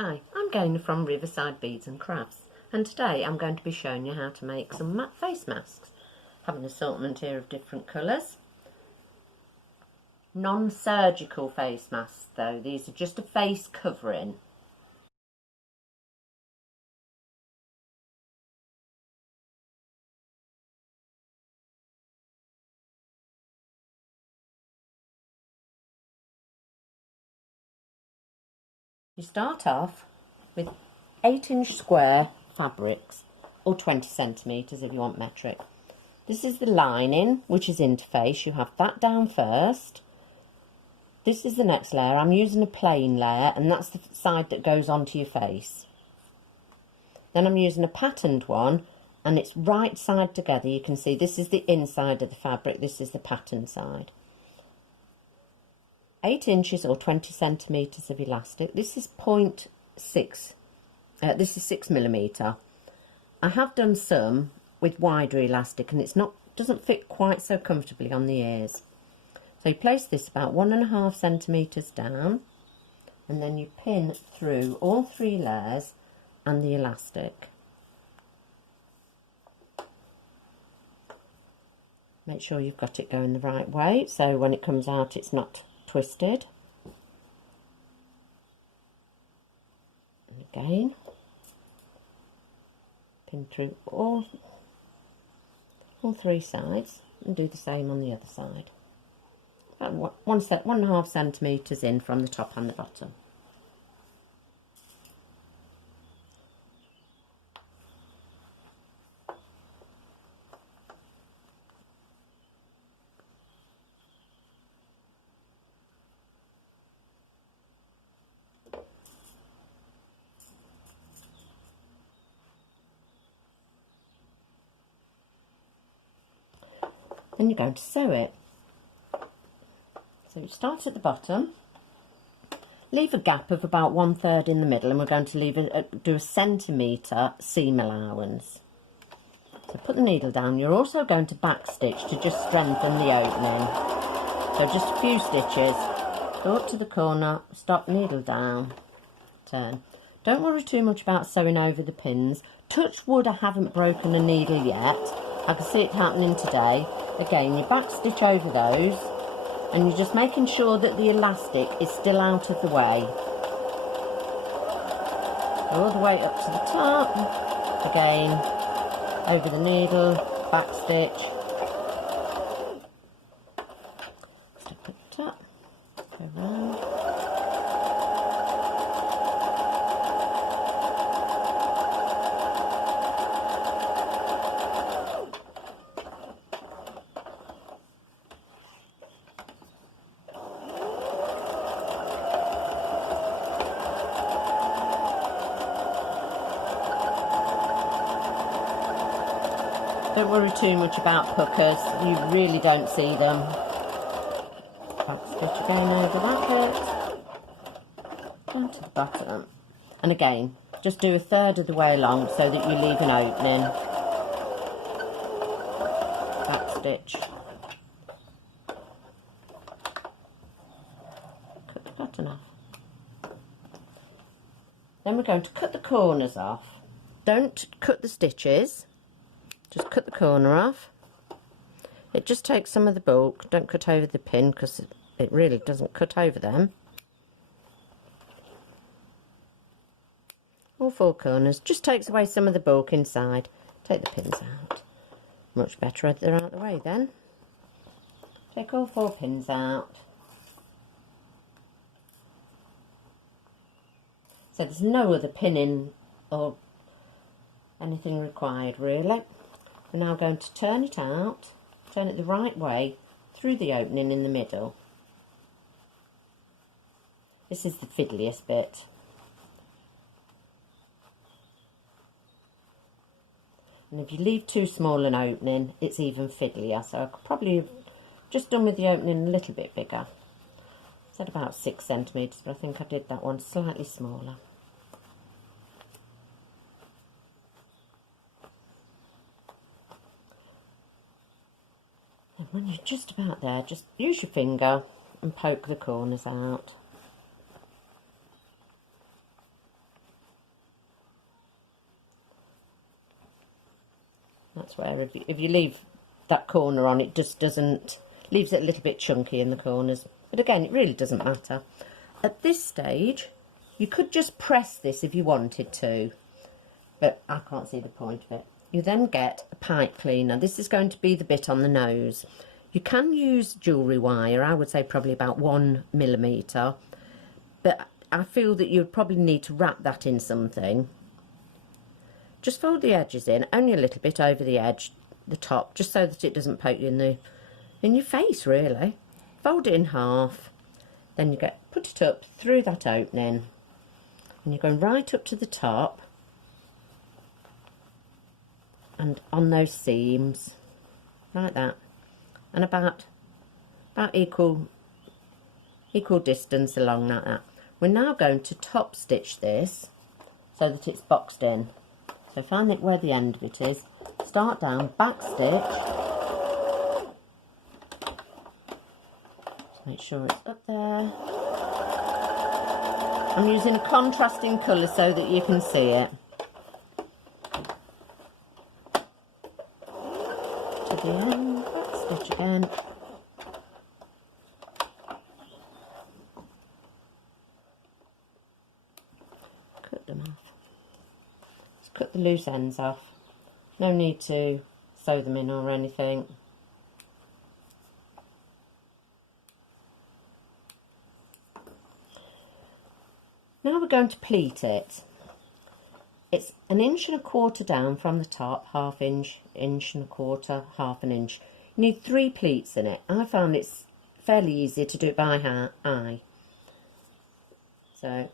Hi, I'm Gaynor from Riverside Beads and Crafts, and today I'm going to be showing you how to make some matte face masks. I have an assortment here of different colours. Non-surgical face masks though, these are just a face covering. You start off with 8-inch square fabrics, or 20 centimetres if you want metric. This is the lining, which is interface. You have that down first. This is the next layer. I'm using a plain layer, and that's the side that goes onto your face. Then I'm using a patterned one, and it's right side together. You can see this is the inside of the fabric, this is the patterned side. 8 inches or 20 centimetres of elastic. This is 0.6. This is 6mm. I have done some with wider elastic, and doesn't fit quite so comfortably on the ears. So you place this about 1.5 centimetres down, and then you pin through all 3 layers and the elastic. Make sure you've got it going the right way, so when it comes out it's not twisted. And again, pin through all 3 sides, and do the same on the other side. About 1.5 centimetres in from the top and the bottom. Then you're going to sew it. So you start at the bottom, leave a gap of about 1/3 in the middle, and we're going to do a centimetre seam allowance. So put the needle down. You're also going to backstitch to just strengthen the opening. So just a few stitches, go up to the corner, stop, needle down, turn. Don't worry too much about sewing over the pins. Touch wood, I haven't broken a needle yet. I can see it happening today. Again, you backstitch over those, and you're just making sure that the elastic is still out of the way. All the way up to the top. Again, over the needle, backstitch. Stop at the top, go round. Don't worry too much about puckers, you really don't see them. Backstitch again over that bit, down to the bottom. And again, just do 1/3 of the way along so that you leave an opening. Backstitch. Cut the cotton off. Then we're going to cut the corners off. Don't cut the stitches. Just cut the corner off. It just takes some of the bulk. Don't cut over the pin because it really doesn't cut over them. All 4 corners. Just takes away some of the bulk inside. Take the pins out. Much better if they're out of the way then. Take all 4 pins out. So there's no other pinning or anything required really. We're now going to turn it out, turn it the right way through the opening in the middle. This is the fiddliest bit. And if you leave too small an opening, it's even fiddlier. So I could probably have just done with the opening a little bit bigger. I said about 6 centimetres, but I think I did that one slightly smaller. And when you're just about there, just use your finger and poke the corners out. That's where if you leave that corner on, it just doesn't, leaves it a little bit chunky in the corners. But again, it really doesn't matter. At this stage, you could just press this if you wanted to, but I can't see the point of it. You then get a pipe cleaner. This is going to be the bit on the nose. You can use jewellery wire, I would say probably about 1mm, but I feel that you'd probably need to wrap that in something. Just fold the edges in, only a little bit over the edge, the top, just so that it doesn't poke you in your face, really. Fold it in half, then you put it up through that opening, and you're going right up to the top, and on those seams, like that, and about equal distance along like that. We're now going to top stitch this so that it's boxed in. So find it where the end of it is, start down, back stitch, just make sure it's up there. I'm using a contrasting colour so that you can see it. To the end, back stitch again. Cut them off. Cut the loose ends off. No need to sew them in or anything. Now we're going to pleat it. It's 1.25 inches down from the top, 1/2 inch, 1.25 inches, 1/2 inch. You need 3 pleats in it. I found it's fairly easy to do it by eye. So,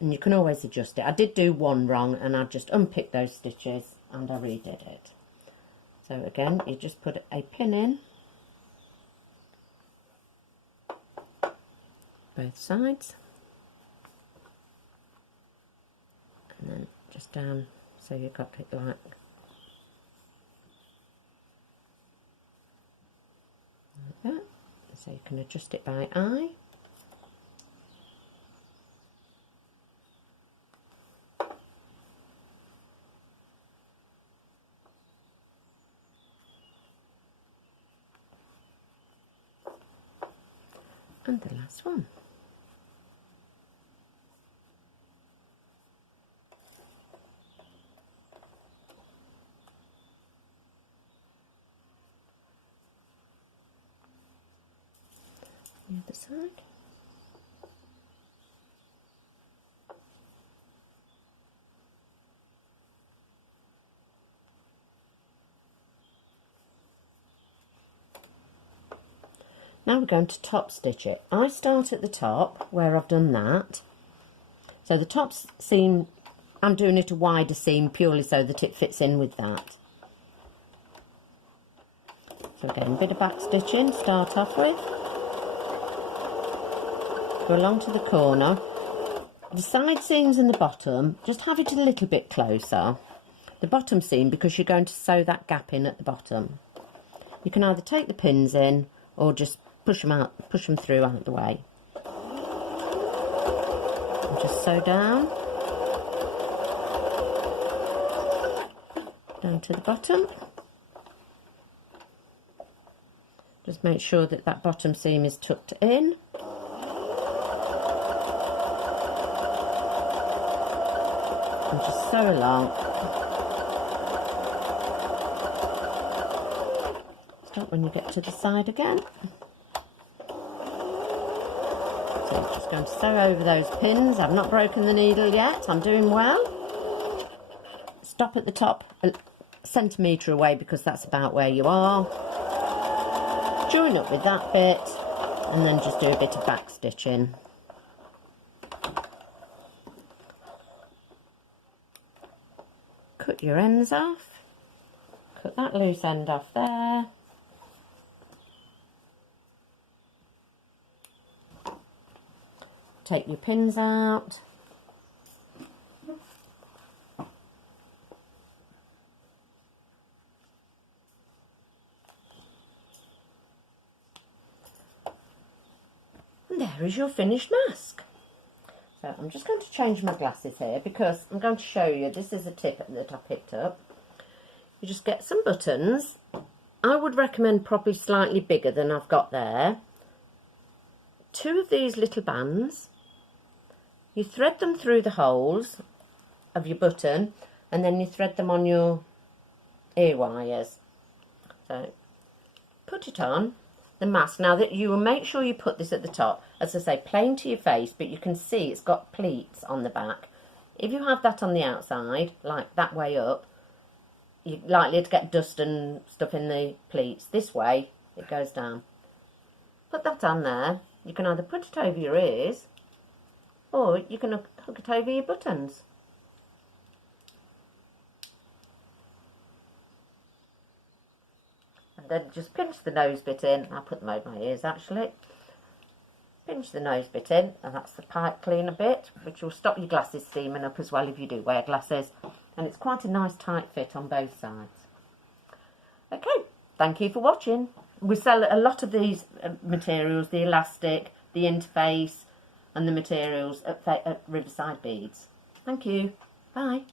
and you can always adjust it. I did do one wrong and I just unpicked those stitches and I redid it. So again, you just put a pin in both sides and then just down so you've got it like that. So you can adjust it by eye. And the last one. The other side. Now we're going to top stitch it. I start at the top where I've done that. So the top seam, I'm doing it a wider seam purely so that it fits in with that. So again, a bit of back stitching, start off with. Go along to the corner. The side seams and the bottom, just have it a little bit closer. The bottom seam, because you're going to sew that gap in at the bottom. You can either take the pins in or just push them through out of the way. And just sew down to the bottom. Just make sure that that bottom seam is tucked in. And just sew along. Stop when you get to the side again. So I'm just going to sew over those pins. I've not broken the needle yet. I'm doing well. Stop at the top, a centimetre away because that's about where you are. Join up with that bit and then just do a bit of back stitching. Cut your ends off. Cut that loose end off there. Take your pins out. And there is your finished mask. So I'm just going to change my glasses here because I'm going to show you, this is a tip that I picked up. you just get some buttons. I would recommend probably slightly bigger than I've got there. 2 of these little bands. You thread them through the holes of your button, and then you thread them on your ear wires. So put it on the mask. Now that you will make sure you put this at the top, as I say, plain to your face, but you can see it's got pleats on the back. If you have that on the outside, like that way up, you're likely to get dust and stuff in the pleats. This way it goes down. Put that on there. You can either put it over your ears, or you can hook it over your buttons. And then just pinch the nose bit in. I'll put them over my ears actually. Pinch the nose bit in, and that's the pipe cleaner bit, which will stop your glasses steaming up as well if you do wear glasses. And it's quite a nice tight fit on both sides. Okay, thank you for watching. We sell a lot of these materials, the elastic, the interface, and the materials at Riverside Beads. Thank you. Bye.